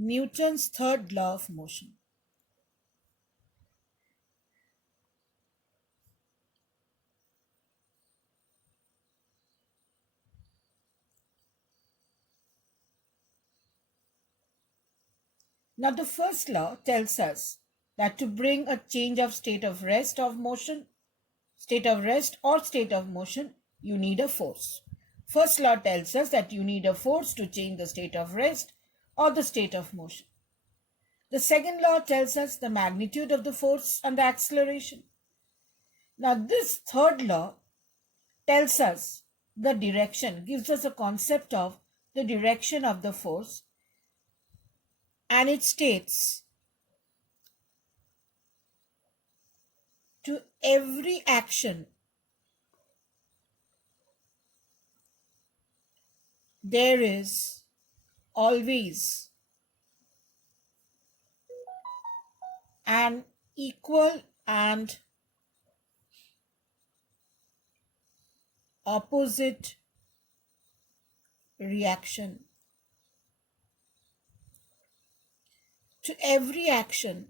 Newton's third law of motion. Now, the first law tells us that to bring a change of state of rest or state of motion, you need a force. First law tells us that you need a force to change the state of rest or the state of motion. The second law tells us the magnitude of the force and the acceleration. Now, this third law tells us the direction, gives us a concept of the direction of the force, and it states to every action there is always an equal and opposite reaction. To every action,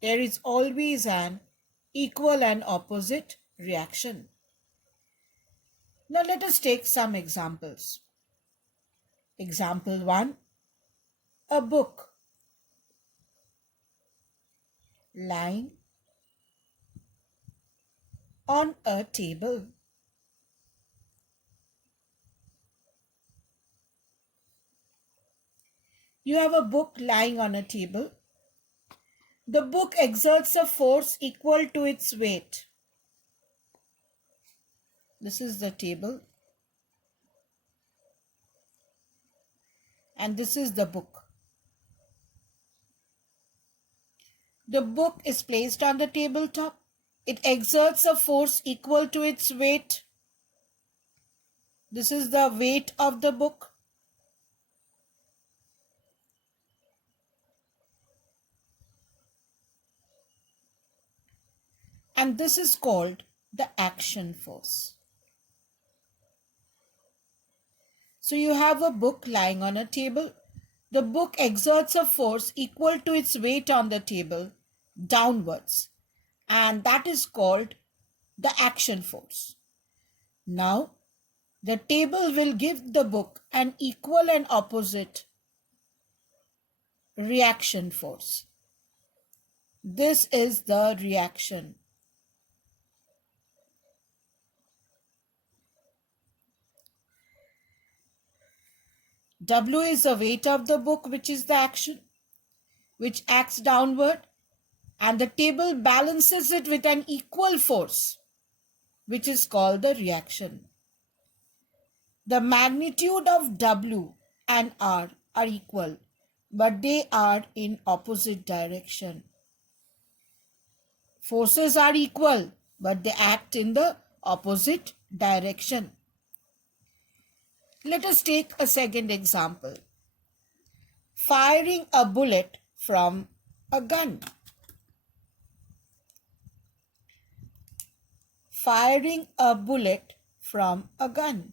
there is always an equal and opposite reaction. Now let us take some examples. Example 1. A book lying on a table. You have a book lying on a table. The book exerts a force equal to its weight. This is the table. And this is the book. The book is placed on the tabletop. It exerts a force equal to its weight. This is the weight of the book. And this is called the action force. So you have a book lying on a table. The book exerts a force equal to its weight on the table downwards, and that is called the action force. Now, the table will give the book an equal and opposite reaction force. This is the reaction. W is the weight of the book, which is the action, which acts downward, and the table balances it with an equal force, which is called the reaction. The magnitude of W and R are equal, but they are in opposite direction. Forces are equal, but they act in the opposite direction. Let us take a second example. Firing a bullet from a gun. Firing a bullet from a gun.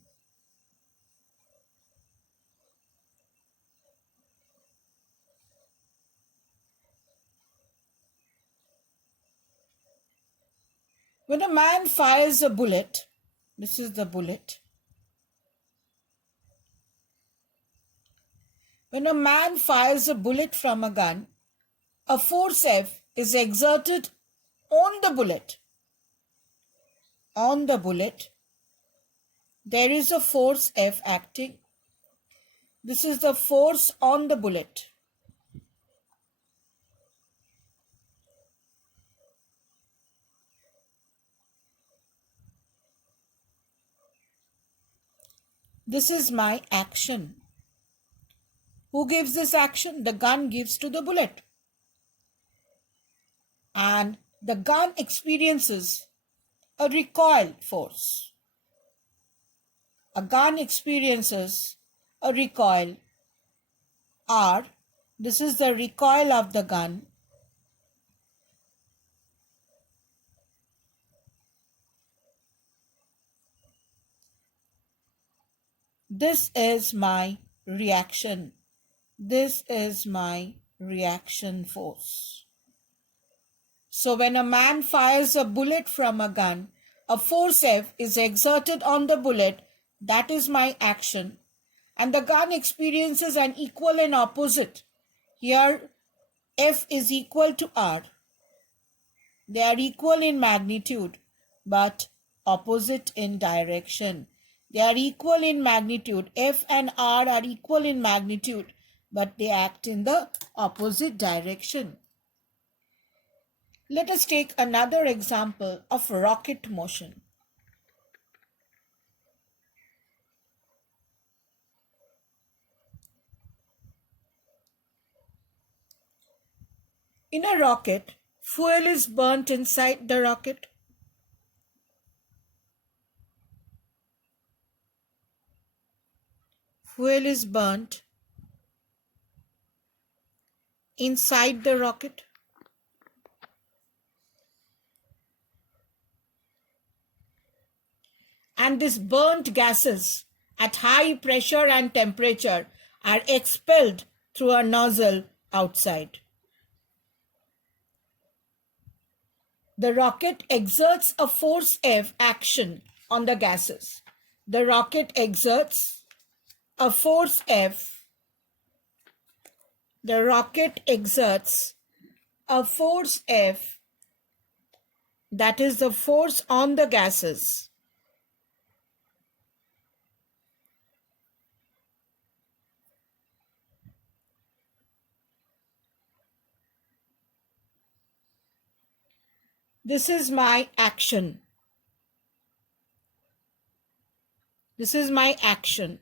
When a man fires a bullet, this is the bullet. When a man fires a bullet from a gun, a force F is exerted on the bullet. On the bullet, there is a force F acting. This is the force on the bullet. This is my action. Who gives this action? The gun gives to the bullet. And the gun experiences a recoil force. A gun experiences a recoil R. This is the recoil of the gun. This is my reaction. This is my reaction force. So when a man fires a bullet from a gun, a force F is exerted on the bullet, that is my action, and the gun experiences an equal and opposite. Here F is equal to R. They are equal in magnitude but opposite in direction. They are equal in magnitude. F and R are equal in magnitude but they act in the opposite direction. Let us take another example of rocket motion. In a rocket, fuel is burnt inside the rocket. Fuel is burnt inside the rocket. And these burnt gases at high pressure and temperature are expelled through a nozzle outside. The rocket exerts a force F action on the gases. The rocket exerts a force F. The rocket exerts a force F, that is the force on the gases. This is my action. This is my action.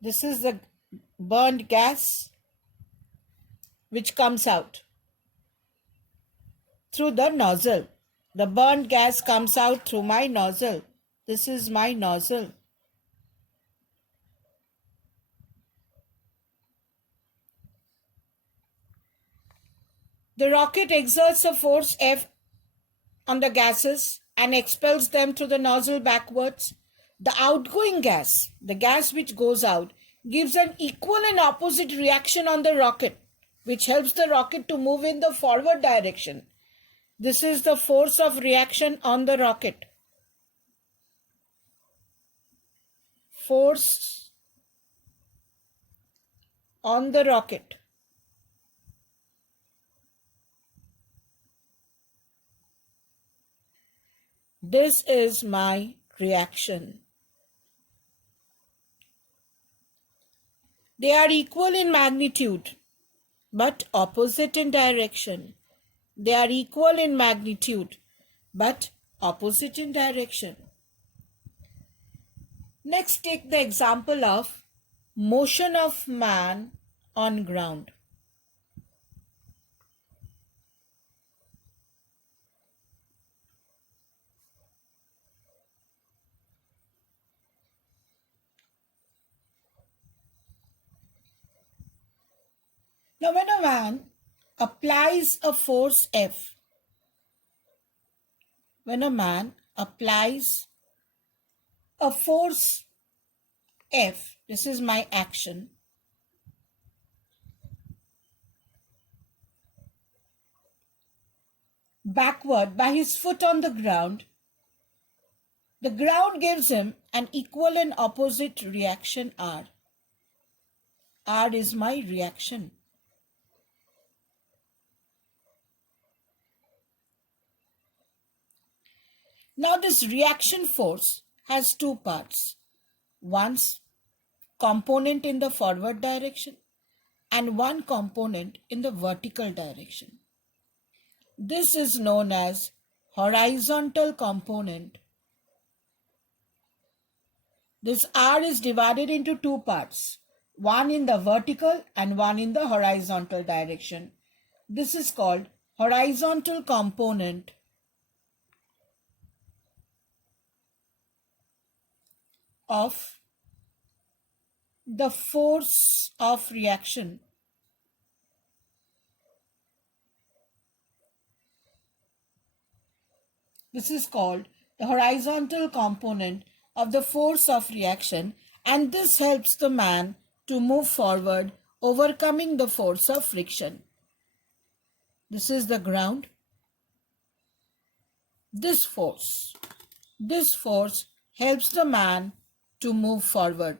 This is the burned gas which comes out through the nozzle. The burned gas comes out through my nozzle. This is my nozzle. The rocket exerts a force F on the gases and expels them through the nozzle backwards. The outgoing gas, the gas which goes out, gives an equal and opposite reaction on the rocket, which helps the rocket to move in the forward direction. This is the force of reaction on the rocket. Force on the rocket. This is my reaction. They are equal in magnitude but opposite in direction. They are equal in magnitude but opposite in direction. Next, take the example of motion of man on ground. Now, when a man applies a force F, when a man applies a force F, this is my action, backward by his foot on the ground gives him an equal and opposite reaction R. R is my reaction. Now this reaction force has two parts. One's component in the forward direction and one component in the vertical direction. This is known as horizontal component. This R is divided into two parts, one in the vertical and one in the horizontal direction. This is called horizontal component of the force of reaction. This is called the horizontal component of the force of reaction, and this helps the man to move forward, overcoming the force of friction. This is the ground. This force helps the man to move forward.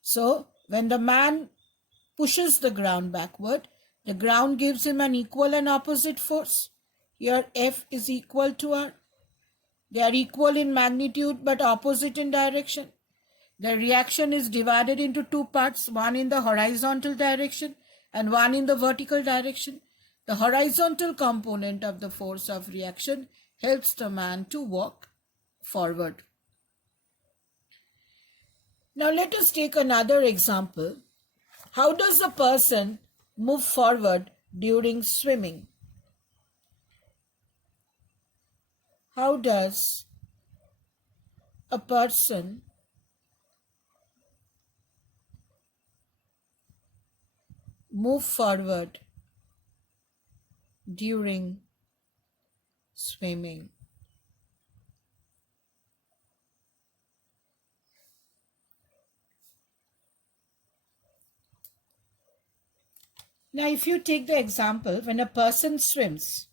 So, when the man pushes the ground backward, the ground gives him an equal and opposite force. Here F is equal to R. They are equal in magnitude but opposite in direction. The reaction is divided into two parts, one in the horizontal direction and one in the vertical direction. The horizontal component of the force of reaction helps the man to walk forward. Now let us take another example. How does a person move forward during swimming? How does a person move forward during swimming? Now, if you take the example, when a person swims,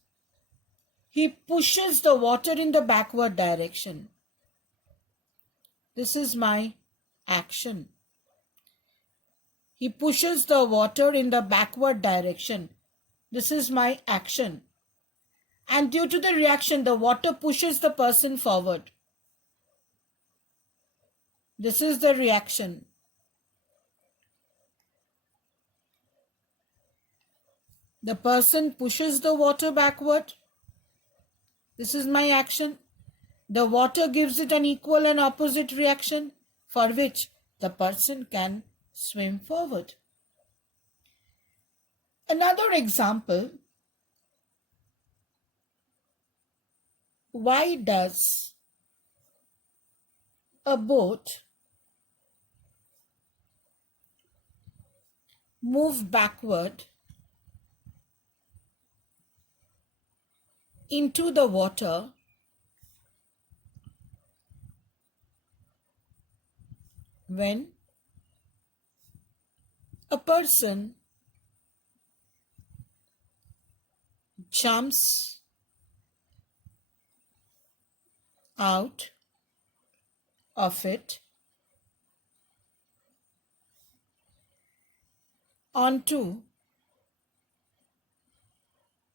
he pushes the water in the backward direction. This is my action. He pushes the water in the backward direction. This is my action. And due to the reaction, the water pushes the person forward. This is the reaction. The person pushes the water backward. This is my action. The water gives it an equal and opposite reaction for which the person can swim forward. Another example. Why does a boat move backward into the water when a person jumps out of it onto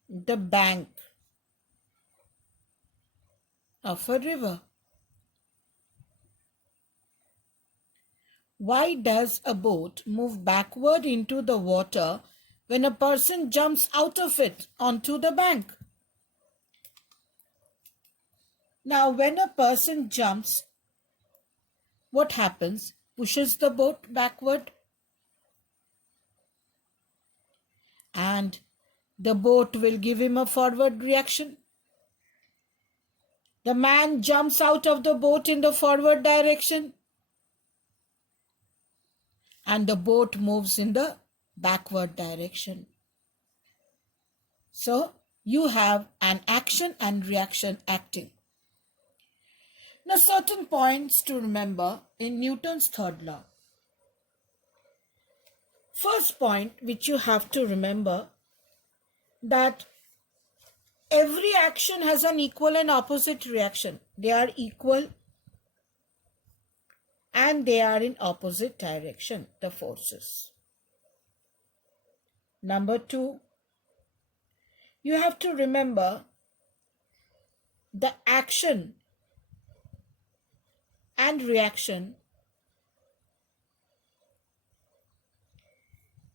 the bank of a river? Why does a boat move backward into the water when a person jumps out of it onto the bank? Now, when a person jumps, what happens? Pushes the boat backward, and the boat will give him a forward reaction. The man jumps out of the boat in the forward direction, and the boat moves in the backward direction. So, you have an action and reaction acting. Now, certain points to remember in Newton's third law. First point which you have to remember, that every action has an equal and opposite reaction. They are equal and they are in opposite direction, the forces. Number two, you have to remember the action and reaction,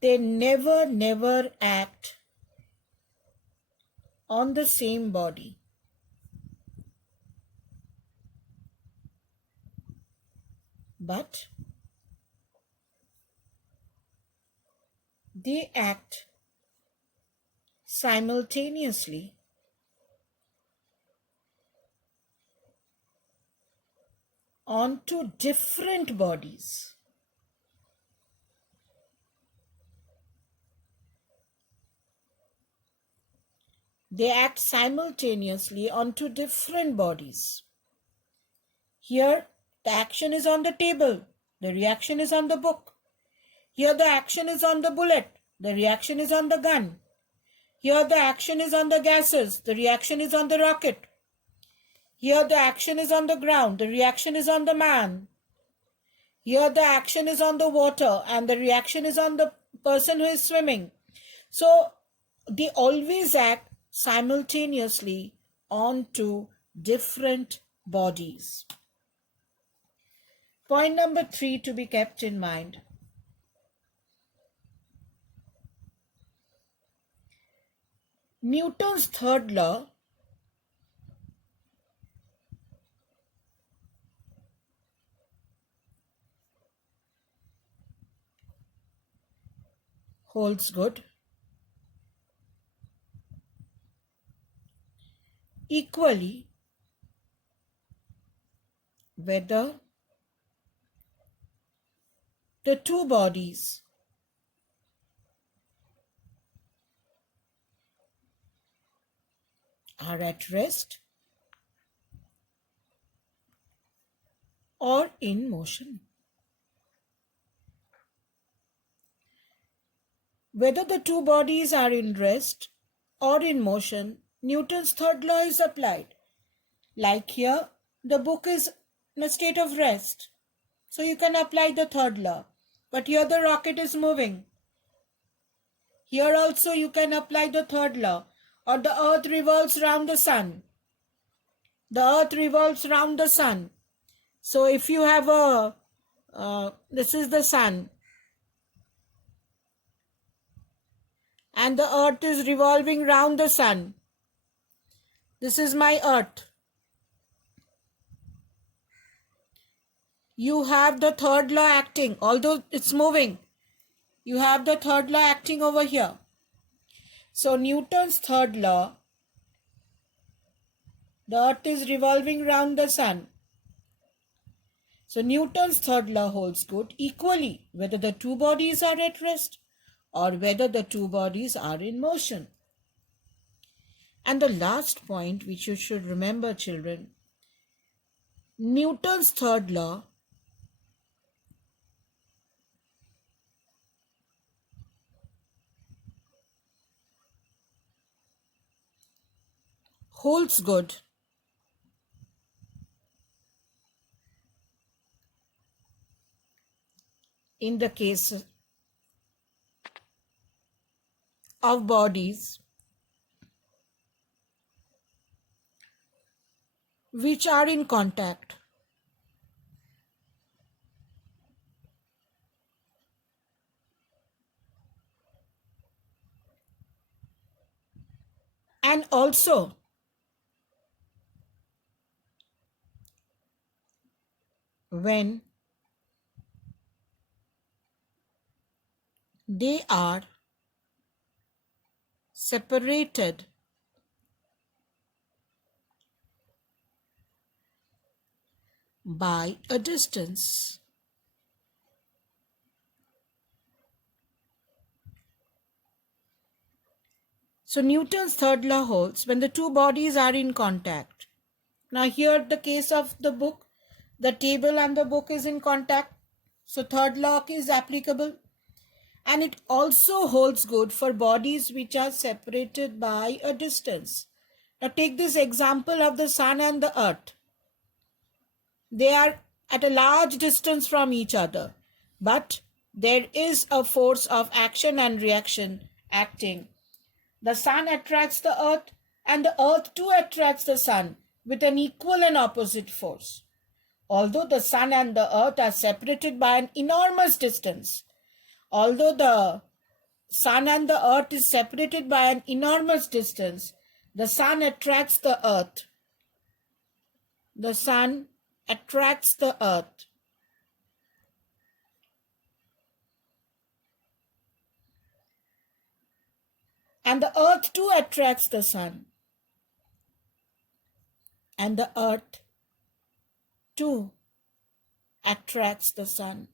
they never act on the same body. But they act simultaneously onto different bodies. They act simultaneously onto different bodies. Here, the action is on the table, the reaction is on the book. Here the action is on the bullet, the reaction is on the gun. Here the action is on the gases, the reaction is on the rocket. Here the action is on the ground, the reaction is on the man. Here the action is on the water and the reaction is on the person who is swimming. So they always act simultaneously on two different bodies. Point number 3 to be kept in mind. Newton's third law holds good. Equally, whether the two bodies are at rest or in motion. Whether the two bodies are in rest or in motion, Newton's third law is applied. Like here, the book is in a state of rest, so you can apply the third law. But here the rocket is moving. Here also you can apply the third law. Or the earth revolves round the sun. The earth revolves round the sun. So if you have this is the sun, and the earth is revolving round the sun. This is my earth. You have the third law acting, although it's moving. You have the third law acting over here. So Newton's third law, the earth is revolving round the sun. So Newton's third law holds good equally, whether the two bodies are at rest or whether the two bodies are in motion. And the last point which you should remember, children, Newton's third law holds good in the case of bodies which are in contact. And also when they are separated by a distance. So Newton's third law holds when the two bodies are in contact. Now here the case of the book, the table and the book is in contact. So third law is applicable. And it also holds good for bodies which are separated by a distance. Now take this example of the sun and the earth. They are at a large distance from each other, but there is a force of action and reaction acting. The sun attracts the earth and the earth too attracts the sun with an equal and opposite force. Although the sun and the earth are separated by an enormous distance, although the sun and the earth is separated by an enormous distance, the sun attracts the earth. The sun attracts the earth. And the earth too attracts the sun. And the earth too attracts the sun.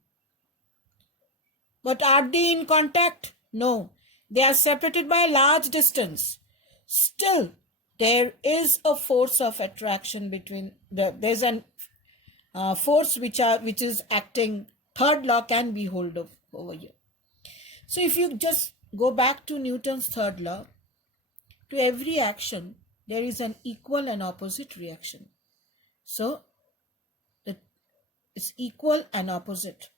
But are they in contact? No. They are separated by a large distance. Still, there is a force of attraction between there's an force which is acting. Third law can be held of over here. So if you just go back to Newton's third law, to every action there is an equal and opposite reaction. So it's equal and opposite.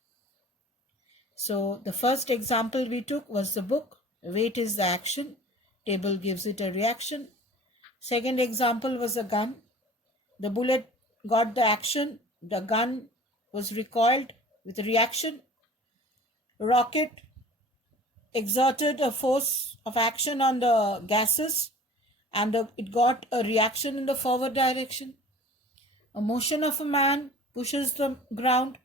So the first example we took was the book. Weight is the action. Table gives it a reaction. Second example was a gun. The bullet got the action. The gun was recoiled with a reaction. Rocket exerted a force of action on the gases and it got a reaction in the forward direction. A motion of a man pushes the ground,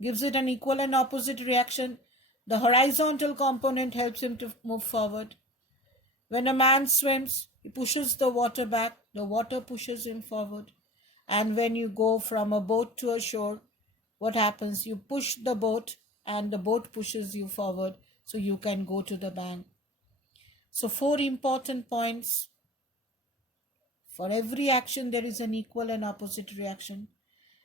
gives it an equal and opposite reaction. The horizontal component helps him to move forward. When a man swims, he pushes the water back, the water pushes him forward. And when you go from a boat to a shore, what happens? You push the boat and the boat pushes you forward so you can go to the bank. So 4 important points. For every action, there is an equal and opposite reaction.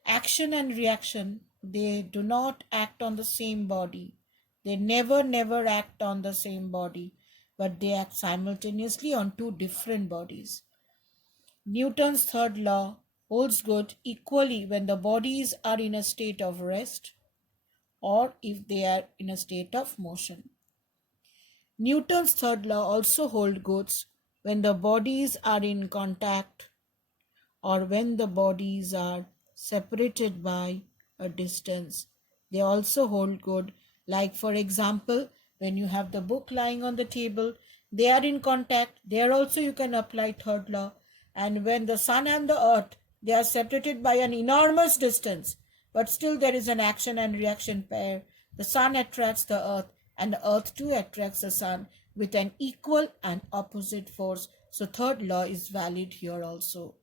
Action and reaction, they do not act on the same body. They never act on the same body, but they act simultaneously on 2 different bodies. Newton's third law holds good equally when the bodies are in a state of rest or if they are in a state of motion. Newton's third law also holds good when the bodies are in contact or when the bodies are separated by a distance. They also hold good, like for example, when you have the book lying on the table, they are in contact. There also you can apply third law. And when the sun and the earth, they are separated by an enormous distance, but still there is an action and reaction pair. The sun attracts the earth and the earth too attracts the sun with an equal and opposite force. So third law is valid here also.